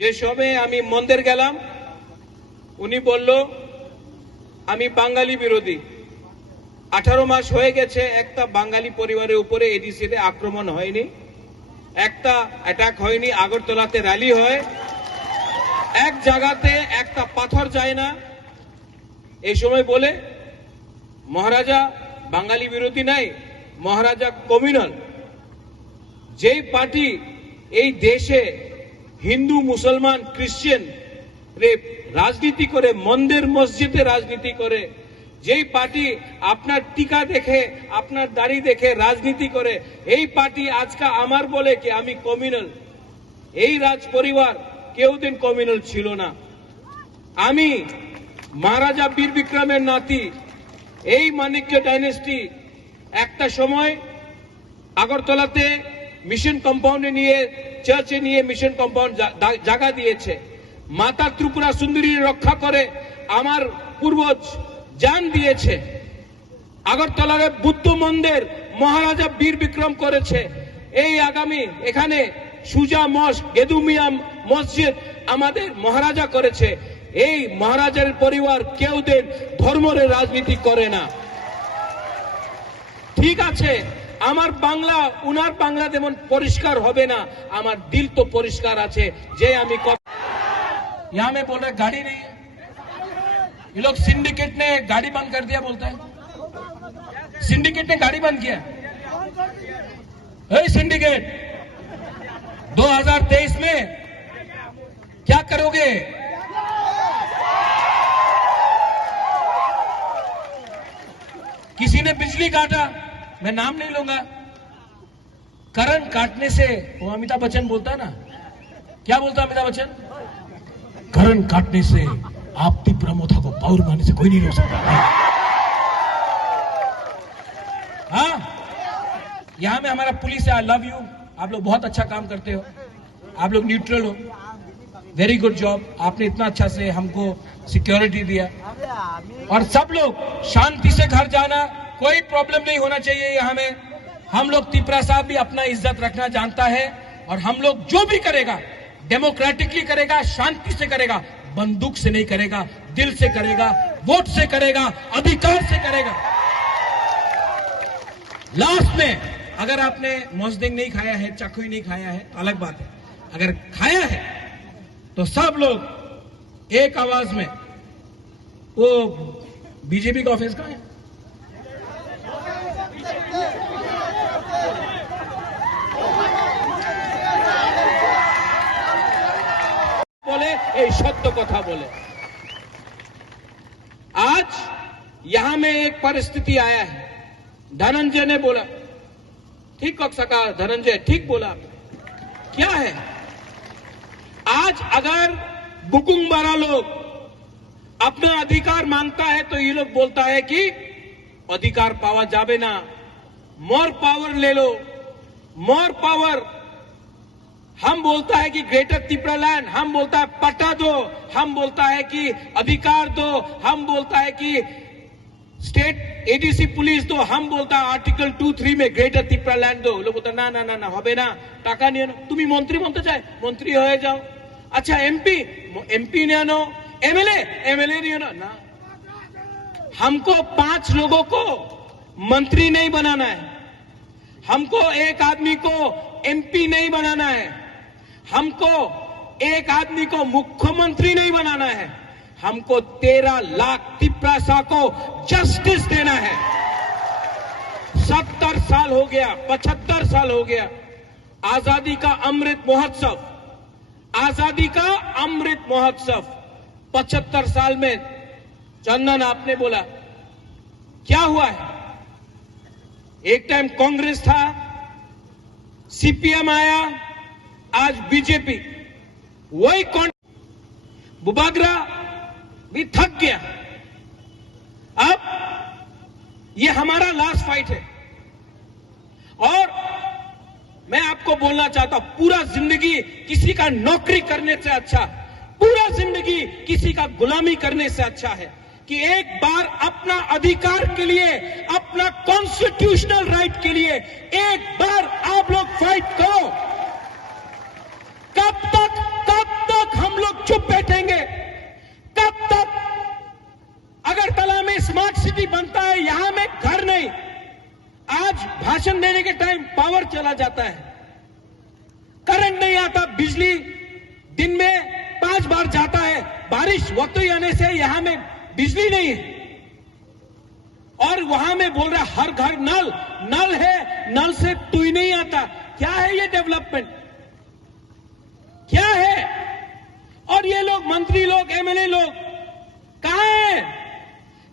যে সময় আমি মন্দির গেলাম উনি বলল আমি বাঙালি বিরোধী। 18 মাস হয়ে গেছে একটা বাঙালি পরিবারের উপরে এডিসিতে আক্রমণ হয়নি, একটা অ্যাটাক হয়নি, আগরতলাতে র্যালি হয়, এক জায়গাতে একটা পাথর যায় না। এই সময় বলে মহারাজা বাঙালি বিরোধী নাই, মহারাজা কমিউনাল। যেই পার্টি এই দেশে হিন্দু মুসলমান খ্রিস্টান রে রাজনীতি করে, মন্দির মসজিদে রাজনীতি করে, যেই পার্টি আপনার টিকা দেখে আপনার দাড়ি দেখে রাজনীতি করে, এই পার্টি আজকে আমার বলে কি আমি কমিউনাল। এই রাজ পরিবার কেউ দিন কমিউনাল ছিল না। আমি মহারাজা বীর বিক্রমের নাতি, এই মানিক্য ডাইনেস্টি একটা সময় আগরতলাতে মিশন কম্পাউন্ডে নিয়ে, চার্চে নিয়ে মিশন কম্পাউন্ড জায়গা দিয়েছে। মাতা ত্রিপুরা সুন্দরী রক্ষা করে আমার পূর্বজ জান দিয়েছে। আগরতলার বুদ্ধ মন্দির মহারাজা বীর বিক্রম করেছে। এই আগামী এখানে সুজা মস্ক, গেদুমিয়া মসজিদ আমাদের মহারাজা করেছে। এই মহারাজার পরিবার কেউ দিন ধর্মের রাজনীতি করে না। ঠিক আছে, আমার বাংলা উনার বাংলা যেমন পরিষ্কার হবে না, আমার দিল তো পরিষ্কার আছে। যে আমি यहाँ में बोल रहे गाड़ी नहीं है, ये लोग सिंडिकेट ने गाड़ी बंद कर दिया बोलता है। सिंडिकेट ने गाड़ी बंद किया। सिंडिकेट 2023 में क्या करोगे? किसी ने बिजली काटा, मैं नाम नहीं लूंगा, करंट काटने से, वो अमिताभ बच्चन बोलता है ना, क्या बोलता है अमिताभ बच्चन? करंट काटने से आपकी प्रमोथा को पावर मारने से कोई नहीं रोक सकता। हाँ, यहां में हमारा पुलिस है, आई लव यू, आप लोग बहुत अच्छा काम करते हो, आप लोग न्यूट्रल हो, वेरी गुड जॉब। आपने इतना अच्छा से हमको सिक्योरिटी दिया, और सब लोग शांति से घर जाना, कोई प्रॉब्लम नहीं होना चाहिए यहां में। हम लोग तिपरा साहब भी अपना इज्जत रखना जानता है, और हम लोग जो भी करेगा डेमोक्रेटिकली करेगा, शांति से करेगा, बंदूक से नहीं करेगा, दिल से करेगा, वोट से करेगा, अधिकार से करेगा। लास्ट में अगर आपने मोजडिंग नहीं खाया है, चाकुई नहीं खाया है, अलग बात है। अगर खाया है तो सब लोग एक आवाज में, वो बीजेपी का ऑफिस कहां है? बोले ये सत्य कथा बोले। आज यहां में एक परिस्थिति आया है, धनंजय ने बोला, ठीक कह सका धनंजय, ठीक बोला। क्या है? आज अगर बुकुंबारा लोग अपना अधिकार मांगता है तो ये लोग बोलता है कि अधिकार पावा जावे ना, मोर पावर ले लो, मोर पावर। हम बोलता है कि ग्रेटर त्रिपुरा लैंड, हम बोलता है पट्टा दो, हम बोलता है कि अधिकार दो, हम बोलता है कि स्टेट एडीसी पुलिस दो, हम बोलता है आर्टिकल 2-3 में ग्रेटर त्रिपुरा लैंड दो। लोग बोलता ना ना ना ना होबे ना, टाका निये ना, तुम मंत्री बनते चाहे मंत्री हो जाओ। अच्छा एमपी नहीं नो, एमएलए नहीं ना, ना। हमको 5 लोगों को मंत्री नहीं बनाना है, हमको एक आदमी को एमपी नहीं बनाना है, हमको एक आदमी को मुख्यमंत्री नहीं बनाना है, हमको 13 लाख तिपरासा को जस्टिस देना है। 70 साल हो गया, 75 साल हो गया, आजादी का अमृत महोत्सव, आजादी का अमृत महोत्सव 75 साल में। चंदन आपने बोला क्या हुआ है? एक टाइम कांग्रेस था, सीपीएम आया, आज बीजेपी, वही बुबागरा भी थक गया। अब ये हमारा लास्ट फाइट है, और मैं आपको बोलना चाहता हूं, पूरा जिंदगी किसी का नौकरी करने से अच्छा, पूरा जिंदगी किसी का गुलामी करने से अच्छा है कि एक बार अपना अधिकार के लिए, अपना कॉन्स्टिट्यूशनल राइट के लिए एक बार आप लोग फाइट करो। कब तक लोग चुप बैठेंगे? कब तक? अगरतला में स्मार्ट सिटी बनता है, यहां में घर नहीं। आज भाषण देने के टाइम पावर चला जाता है, करंट नहीं आता, बिजली दिन में 5 बार जाता है। बारिश वक्त ही आने से यहां में बिजली नहीं है, और वहां में बोल रहा हर घर नल, नल है, नल से तू ही नहीं आता। क्या है ये डेवलपमेंट? क्या है? और ये लोग मंत्री लोग, एमएलए लोग कहां है?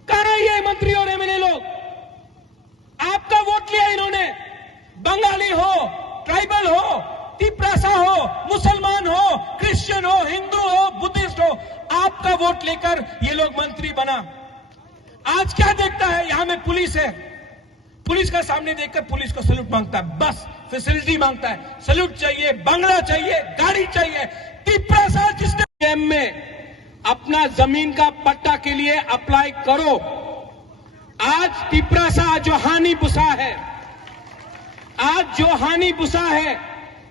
कहां है ये मंत्री और एमएलए लोग? आपका वोट लिया इन्होंने, बंगाली हो, ट्राइबल हो, तिपरासा हो, मुसलमान हो, क्रिश्चियन हो, हिंदू हो, बुद्धिस्ट हो, आपका वोट लेकर ये लोग मंत्री बना। आज क्या देखता है? यहां में पुलिस है, पुलिस का सामने देखकर पुलिस को सैल्यूट मांगता है, बस फैसिलिटी मांगता है, सैल्यूट चाहिए, बंगला चाहिए, गाड़ी चाहिए। तिपरासा जिसने में अपना जमीन का पट्टा के लिए अप्लाई करो। आज तिपरासा जो हानि बुसा है, आज जो हानि बुसा है,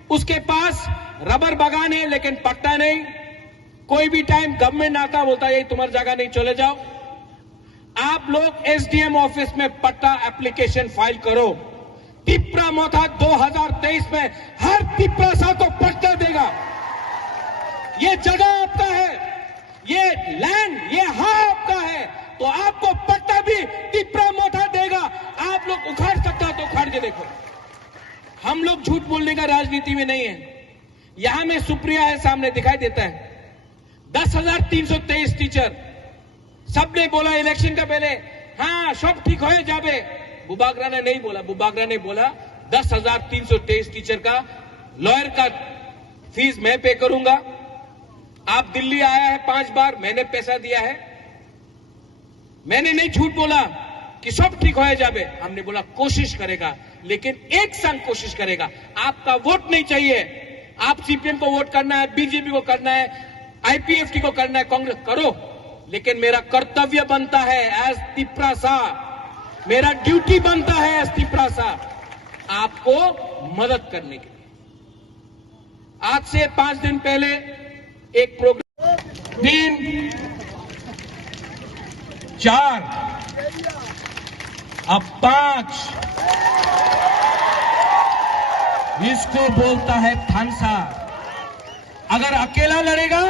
उसके पास रबर बागान है लेकिन पट्टा नहीं। कोई भी टाइम गवर्नमेंट आता बोलता है तुम्हारी जगह नहीं, चले जाओ। आप लोग एसडीएम ऑफिस में पट्टा एप्लीकेशन फाइल करो। तिपरा मोथा 2023 में हर तिपरासा को पट्टा देगा। ये जगह आपका है, ये लैंड, ये आपका है, तो आपको पट्टा भी तिपरा मोथा देगा। आप लोग उखाड़ सकता तो उखाड़ के देखो। हम लोग झूठ बोलने का राजनीति में नहीं है। यहां में सुप्रिया है, सामने दिखाई देता है, 10,323 टीचर। सबने बोला इलेक्शन का पहले, हाँ सब ठीक हो जावे। बुबागरा ने नहीं बोला, बुबागरा ने बोला 10,323 टीचर का लॉयर का फीस मैं पे करूंगा। आप दिल्ली आया है 5 बार, मैंने पैसा दिया है। मैंने नहीं झूठ बोला कि सब ठीक हो जावे। हमने बोला कोशिश करेगा, लेकिन एक संग कोशिश करेगा। आपका वोट नहीं चाहिए। आप सीपीएम को वोट करना है, बीजेपी को करना है, आईपीएफटी को करना है, कांग्रेस करो, लेकिन मेरा कर्तव्य बनता है एज तिपरासा, मेरा ड्यूटी बनता है एज तिपरासा आपको मदद करने के लिए। आज से 5 दिन पहले एक प्रोग्राम 3, 4, अब 5, इसको बोलता है थानसा। अगर अकेला लड़ेगा,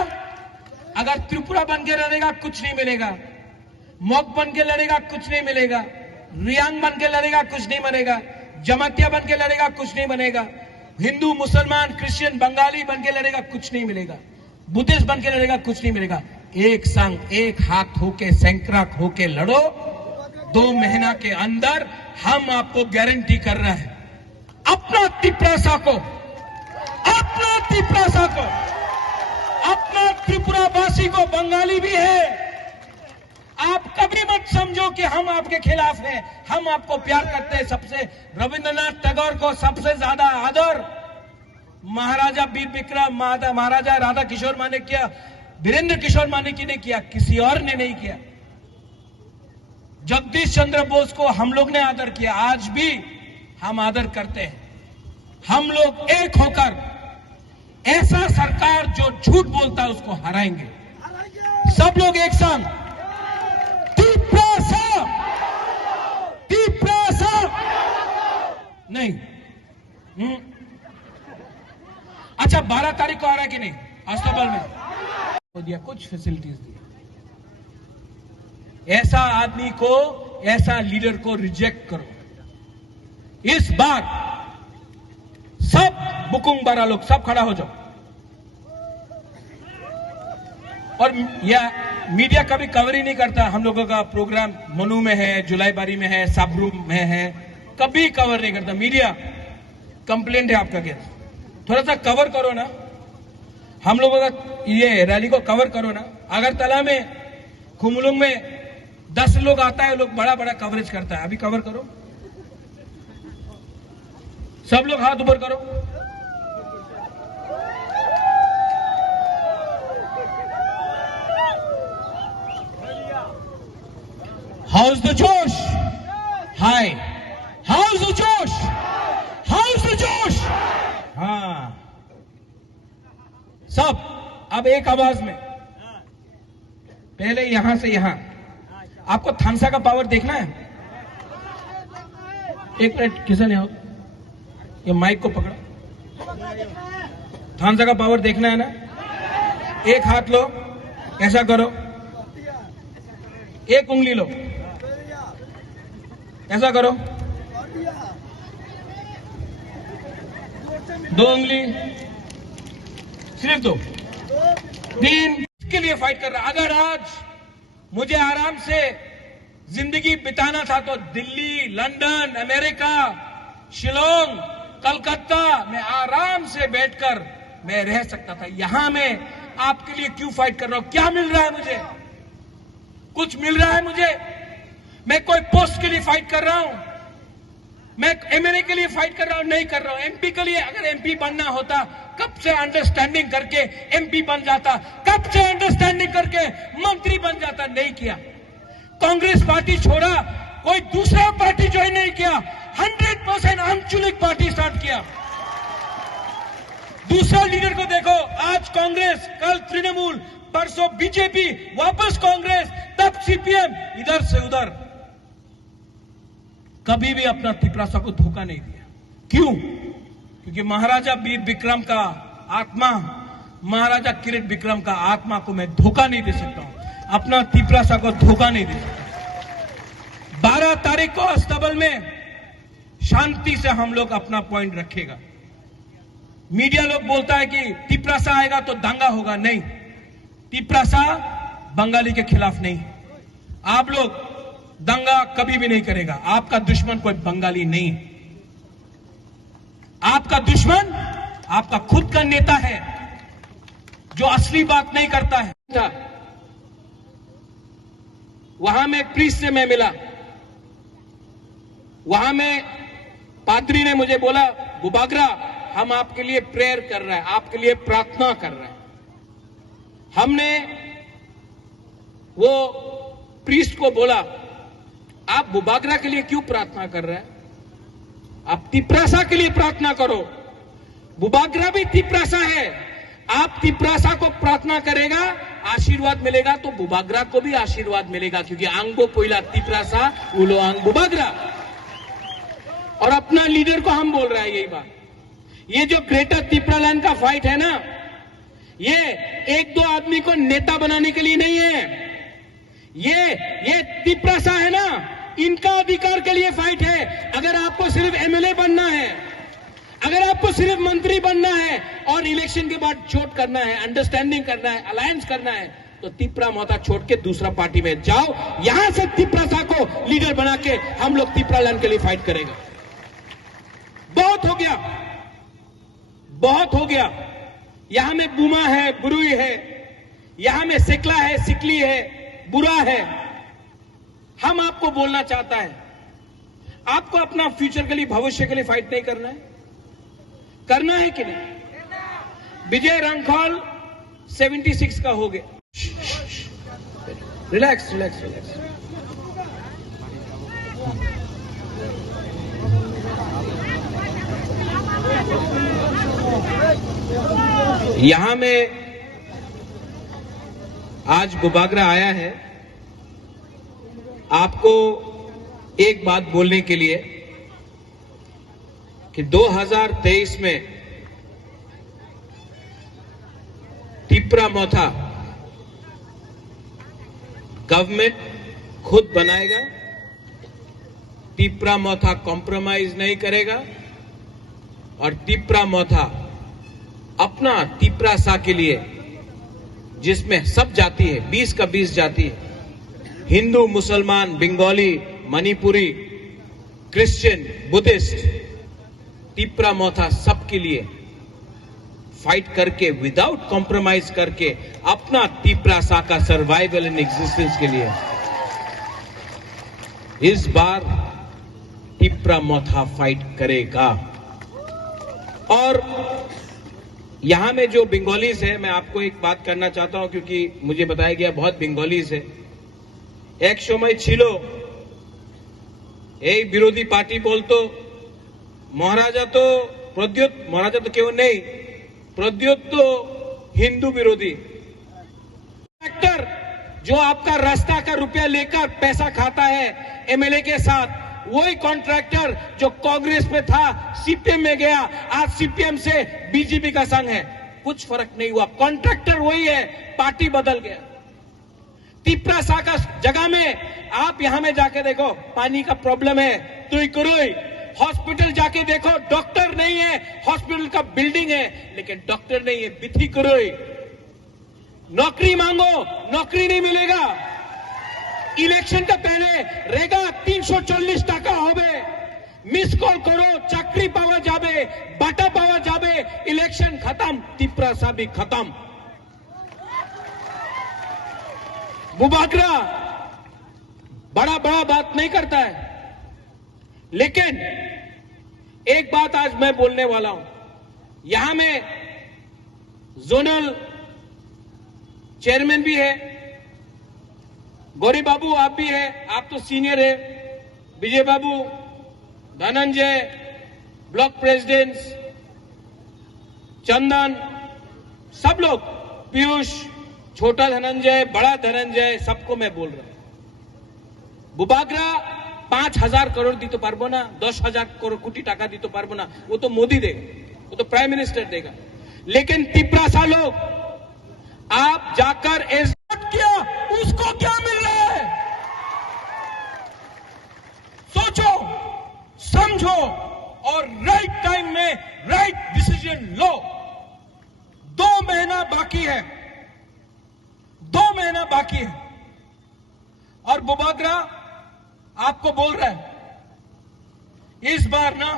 अगर त्रिपुरा बन के लड़ेगा कुछ नहीं मिलेगा, मोक बन के लड़ेगा कुछ नहीं मिलेगा, रियांग बन के लड़ेगा कुछ नहीं बनेगा, जमातिया बन के लड़ेगा कुछ नहीं बनेगा, हिंदू मुसलमान क्रिश्चियन बंगाली बन के लड़ेगा कुछ नहीं मिलेगा, बुद्धिस्ट बन के लड़ेगा कुछ नहीं मिलेगा। एक संग, एक हाथ होके, सैंकड़ा होके लड़ो। 2 महीना के अंदर हम आपको गारंटी कर रहे हैं, अपना तिपरासा को, अपना तिपरासा को, अपना त्रिपुरावासी को, बंगाली भी है। आप कभी मत समझो कि हम आपके खिलाफ हैं। हम आपको प्यार करते हैं। सबसे रविंद्रनाथ टैगोर को सबसे ज्यादा आदर महाराजा वीर विक्रम, महाराजा राधा किशोर माने किया, वीरेंद्र किशोर मानेकी ने किया, किसी और ने नहीं किया। जगदीश चंद्र बोस को हम लोग ने आदर किया, आज भी हम आदर करते हैं। हम लोग एक होकर ऐसा सरकार जो झूठ बोलता है उसको हराएंगे। सब लोग एक संग, तिपरासा, तिपरासा नहीं। अच्छा 12 तारीख को आ रहा है कि नहीं? अस्पताल में तो दिया, कुछ फैसिलिटीज दिया। ऐसा आदमी को, ऐसा लीडर को रिजेक्ट करो। इस बार सब बुकुंग बारा लोग सब खड़ा हो जाओ। और यह मीडिया कभी कवर ही नहीं करता। हम लोगों का प्रोग्राम मनु में है, जुलाईबारी में है, साबरू में है, कभी कवर नहीं करता मीडिया। कंप्लेंट है आपका क्या? थोड़ा सा कवर करो ना, हम लोगों का ये रैली को कवर करो ना। अगरतला में, खुमलुंग में 10 लोग आता है, लोग बड़ा बड़ा कवरेज करता है। अभी कवर करो, सब लोग हाथ ऊपर करो। हाउस द जोश, हाय, हाउस द जोश, हाउस द जोश। हाँ सब अब एक आवाज में, पहले यहां से यहां। आपको थामसा का पावर देखना है? एक मिनट, किसी ने हो ये माइक को पकड़ा, थामसा का पावर देखना है ना? एक हाथ लो, ऐसा करो, एक उंगली लो, ऐसा करो, दो उंगली, सिर्फ दो, तीन, इसके लिए फाइट कर रहा। अगर आज मुझे आराम से जिंदगी बिताना था तो दिल्ली, लंदन, अमेरिका, शिलोंग, कलकत्ता में आराम से बैठकर मैं रह सकता था। यहां मैं आपके लिए क्यों फाइट कर रहा हूं? क्या मिल रहा है मुझे? कुछ मिल रहा है मुझे? मैं कोई पोस्ट के लिए फाइट कर रहा हूं? मैं एमएलए के लिए फाइट कर रहा हूं? नहीं कर रहा हूं। एमपी के लिए, अगर एमपी बनना होता कब से अंडरस्टैंडिंग करके एमपी बन जाता, कब से अंडरस्टैंडिंग करके मंत्री बन जाता। नहीं किया। कांग्रेस पार्टी छोड़ा, कोई दूसरा पार्टी ज्वाइन नहीं किया, 100% आंचलिक पार्टी स्टार्ट किया। दूसरा लीडर को देखो, आज कांग्रेस, कल तृणमूल, परसों बीजेपी, वापस कांग्रेस, तब सीपीएम, इधर से उधर। कभी भी अपना तिपरासा को धोखा नहीं दिया। क्यों? क्योंकि महाराजा वीर विक्रम का आत्मा, महाराजा किरीट विक्रम का आत्मा को मैं धोखा नहीं दे सकता हूं, अपना तिपरासा को धोखा नहीं दे सकता। 12 तारीख को अस्तबल में शांति से हम लोग अपना पॉइंट रखेगा। मीडिया लोग बोलता है कि तिपरासा आएगा तो दंगा होगा। नहीं, तिपरासा बंगाली के खिलाफ नहीं। आप लोग दंगा कभी भी नहीं करेगा। आपका दुश्मन कोई बंगाली नहीं है। आपका दुश्मन आपका खुद का नेता है जो असली बात नहीं करता है। वहां में प्रीस्ट से मैं मिला, वहां में पादरी ने मुझे बोला, बुबागरा हम आपके लिए प्रेयर कर रहे हैं, आपके लिए प्रार्थना कर रहे हैं। हमने वो प्रीस्ट को बोला, आप बुबागरा के लिए क्यों प्रार्थना कर रहे हैं? आप तिपरासा के लिए प्रार्थना करो। बुबागरा भी तिपरासा है। आप तिपरासा को प्रार्थना करेगा, आशीर्वाद मिलेगा, तो बुबागरा को भी आशीर्वाद मिलेगा, क्योंकि आंगो पोइला तिपरासा उलो आंग बुबागरा। और अपना लीडर को हम बोल रहे हैं यही बात। ये जो ग्रेटर तिपरालैंड का फाइट है ना, ये एक दो आदमी को नेता बनाने के लिए नहीं है। ये तिपरासा है ना, इनका अधिकार के लिए फाइट है। अगर आपको सिर्फ एमएलए बनना है, अगर आपको सिर्फ मंत्री बनना है और इलेक्शन के बाद छोड़ करना है, अंडरस्टैंडिंग करना है, अलायंस करना है, तो तिपरा मोहता छोड़ के दूसरा पार्टी में जाओ। यहां से तिपरासा को लीडर बना के हम लोग तिपरालैंड के लिए फाइट करेंगे। बहुत हो गया, बहुत हो गया। यहां में बुमा है, बुरुई है, यहां में सिकला है, सिकली है, बुरा है। हम आपको बोलना चाहता है, आपको अपना फ्यूचर के लिए, भविष्य के लिए फाइट नहीं करना है? करना है कि नहीं? विजय रणखोल 76 का हो गया। Relax relax relax. यहां में आज बुबागरा आया है आपको एक बात बोलने के लिए कि 2023 में तिपरा मोथा गवर्नमेंट खुद बनाएगा। तिपरा मोथा कॉम्प्रोमाइज नहीं करेगा और तिपरा मोथा अपना तिपरासा के लिए, जिसमें सब जाति है, 20 का 20 जाति है, हिंदू, मुसलमान, बंगाली, मणिपुरी, क्रिश्चियन, बुद्धिस्ट, तिपरा मोथा सबके लिए फाइट करके, विदाउट कॉम्प्रोमाइज करके, अपना तिपरासा का सर्वाइवल एंड एग्जिस्टेंस के लिए इस बार तिपरा मोथा फाइट करेगा। और यहां में जो बंगालीज है, मैं आपको एक बात करना चाहता हूं, क्योंकि मुझे बताया गया बहुत बंगालीज है। एक समय छिलो এই বিরোধী পার্টি বলতো মহারাজা তো প্রদ্যোৎ, মহারাজা তো কেউ নেই, প্রদ্যোৎ তো হিন্দু বিরোধী। जो आपका रास्ता का रुपया लेकर पैसा खाता है एमएलए के साथ, वही कॉन्ट्रैक्टर जो कांग्रेस में था सीपीएम में गया, आज सीपीएम से बीजेपी का संग है, कुछ फर्क नहीं हुआ। कॉन्ट्रैक्टर वही है, पार्टी बदल गया। तिप्रासा का जगह में आप यहां में जाके देखो, पानी का प्रॉब्लम है, तुईकुरुई हॉस्पिटल जाके देखो, डॉक्टर नहीं है, हॉस्पिटल का बिल्डिंग है लेकिन डॉक्टर नहीं है, बिथिकुरुई। नौकरी मांगो, नौकरी नहीं मिलेगा। इलेक्शन का पहले रेगा 340 टाका होबे, मिस कॉल करो, चाकरी पावा जाबे, बाटा पावा जाबे, इलेक्शन खत्म, तिप्रासा भी खत्म। बुबागरा बड़ा बड़ा बात नहीं करता है, लेकिन एक बात आज मैं बोलने वाला हूं। यहां में जोनल चेयरमैन भी है, गौरी बाबू आप भी है, आप तो सीनियर है, विजय बाबू, धनंजय, ब्लॉक प्रेसिडेंट, चंदन, सब लोग, पीयूष, छोटा धनंजय, बड़ा धनंजय, सबको मैं बोल रहा हूं। बुबागरा 5,000 करोड़ दी तो पारबो ना, 10,000 कोटी टाका दी तो पारबो ना, वो तो मोदी देगा, वो तो प्राइम मिनिस्टर देगा। लेकिन तिप्रासा लोग, आप जाकर किया, उसको क्या मिल रहा है? सोचो, समझो और राइट टाइम में राइट डिसीजन लो। 2 महीना बाकी है, 2 महीना बाकी है और बुबागरा आपको बोल रहा है इस बार ना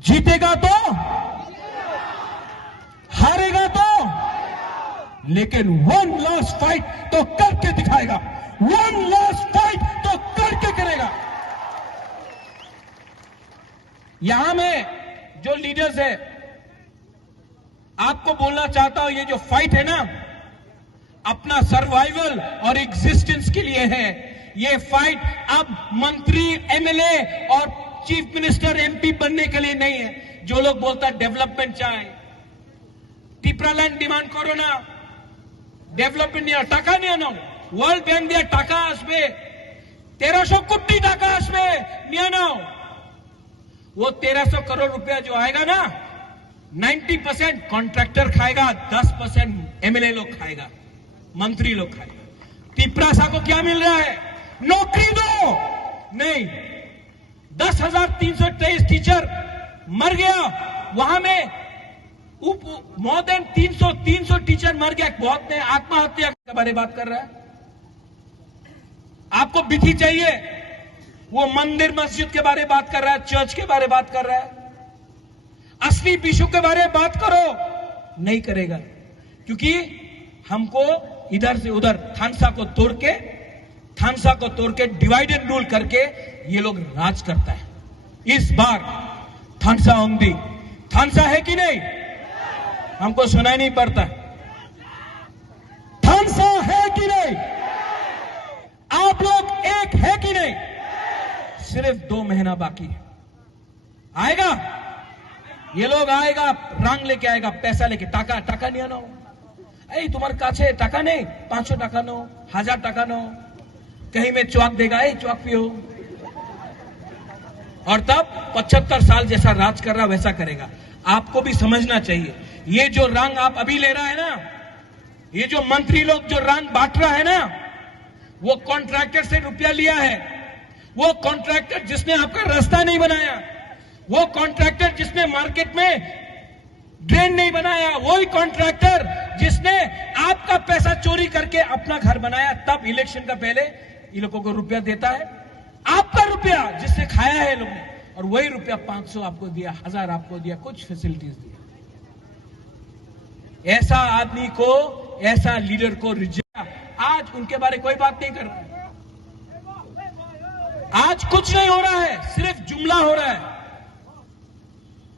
जीतेगा तो, हारेगा तो, लेकिन 1 लास्ट फाइट तो करके दिखाएगा, 1 लास्ट फाइट तो करके करेगा। यहां में जो लीडर्स है, आपको बोलना चाहता हूं, ये जो फाइट है ना, अपना सर्वाइवल और एग्जिस्टेंस के लिए है। ये फाइट अब मंत्री, एमएलए और चीफ मिनिस्टर, एमपी बनने के लिए नहीं है। जो लोग बोलता है डेवलपमेंट चाहे, टिप्रालैंड डिमांड करो ना, डेवलपमेंट नहीं, टाका नहीं आना, वर्ल्ड बैंक दिया टाका आसबे, 1300 कोटी टाका आसबे नहीं आना, वो 1300 करोड़ रुपया जो आएगा ना, 90% कॉन्ट्रैक्टर खाएगा, 10% एमएलए लोग खाएगा, मंत्री लोग खाएगा। तिप्रासा को क्या मिल रहा है? नौकरी दो, नहीं। 10,323 टीचर मर गया, वहां में मोर देन 300 टीचर मर गया। बहुत ने आत्महत्या के बारे में बात कर रहा है। आपको बिथी चाहिए, वो मंदिर मस्जिद के बारे में बात कर रहा है, चर्च के बारे में बात कर रहा है। असली बिशु के बारे में बात करो, नहीं करेगा, क्योंकि हमको इधर से उधर थानसा को तोड़ के डिवाइड एंड रूल करके ये लोग राज करता है। इस बार थानसा होंगी, थानसा है कि नहीं, हमको सुनाई नहीं पड़ता। थानसा है कि नहीं, आप लोग एक है कि नहीं? सिर्फ 2 महीना बाकी है, आएगा ये लोग, आएगा रंग लेके आएगा, पैसा लेके, टाका नहीं आना। ऐ तुम्हारे काछे टाका नहीं, 500 टाका नो, 1000 टाका नो, कहीं में चौक देगा, चौक पियो, और तब 75 साल जैसा राज कर रहा वैसा करेगा। आपको भी समझना चाहिए, ये जो रंग आप अभी ले रहा है ना, ये जो मंत्री लोग जो रंग बांट रहा है ना, वो कॉन्ट्रैक्टर से रुपया लिया है। वो कॉन्ट्रैक्टर जिसने आपका रास्ता नहीं बनाया, वो कॉन्ट्रैक्टर जिसने मार्केट में ड्रेन नहीं बनाया, वही कॉन्ट्रैक्टर जिसने आपका पैसा चोरी करके अपना घर बनाया, तब इलेक्शन का पहले इन लोगों को रुपया देता है। आपका रुपया जिससे खाया है लोग ने, और वही रुपया 500 आपको दिया, 1000 आपको दिया, कुछ फैसिलिटीज दिया। ऐसा आदमी को, ऐसा लीडर को रिजेक्ट, आज उनके बारे कोई बात नहीं कर रहा है। आज कुछ नहीं हो रहा है, सिर्फ जुमला हो रहा है।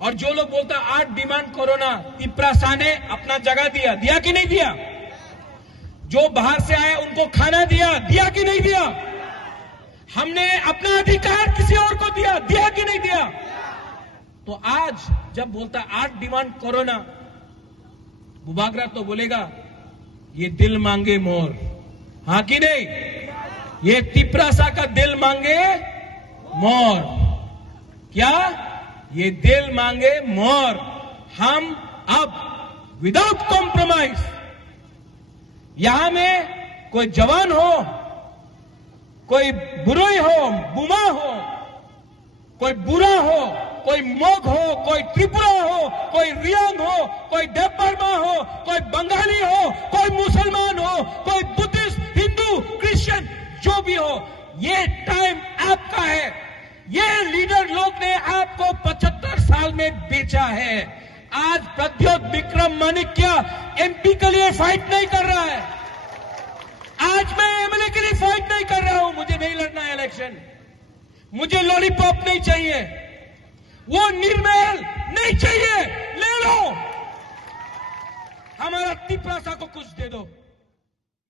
और जो लोग बोलता 8 डिमांड कोरोना, तिप्रासा ने अपना जगह दिया कि नहीं दिया? जो बाहर से आए उनको खाना दिया कि नहीं दिया? हमने अपना अधिकार किसी और को दिया कि नहीं दिया? तो आज जब बोलता 8 डिमांड कोरोना, बुबागरा तो बोलेगा ये दिल मांगे मोर, हाँ कि नहीं? ये तिपरासा का दिल मांगे मोर। क्या? ये दिल मांगे मोर। हम अब विदाउट कॉम्प्रोमाइज, यहां में कोई जवान हो, कोई बुराई हो, बुमा हो, कोई बुरा हो, कोई मोग हो, कोई त्रिपुरा हो, कोई रियांग हो, कोई डेपरमा हो, कोई बंगाली हो, कोई मुसलमान हो, कोई बुद्धिस्ट, हिंदू, क्रिश्चियन, जो भी हो, ये टाइम आपका है। ये लीडर लोग ने आपको 75 साल में बेचा है। आज प्रद्योत विक्रम माणिक्य एमपी के लिए फाइट नहीं कर रहा है। आज मैं एमएलए के लिए फाइट नहीं कर रहा हूं। मुझे नहीं लड़ना है इलेक्शन। मुझे लॉलीपॉप नहीं चाहिए, वो निर्मल नहीं चाहिए। ले लो, हमारा तिपरासा को कुछ दे दो।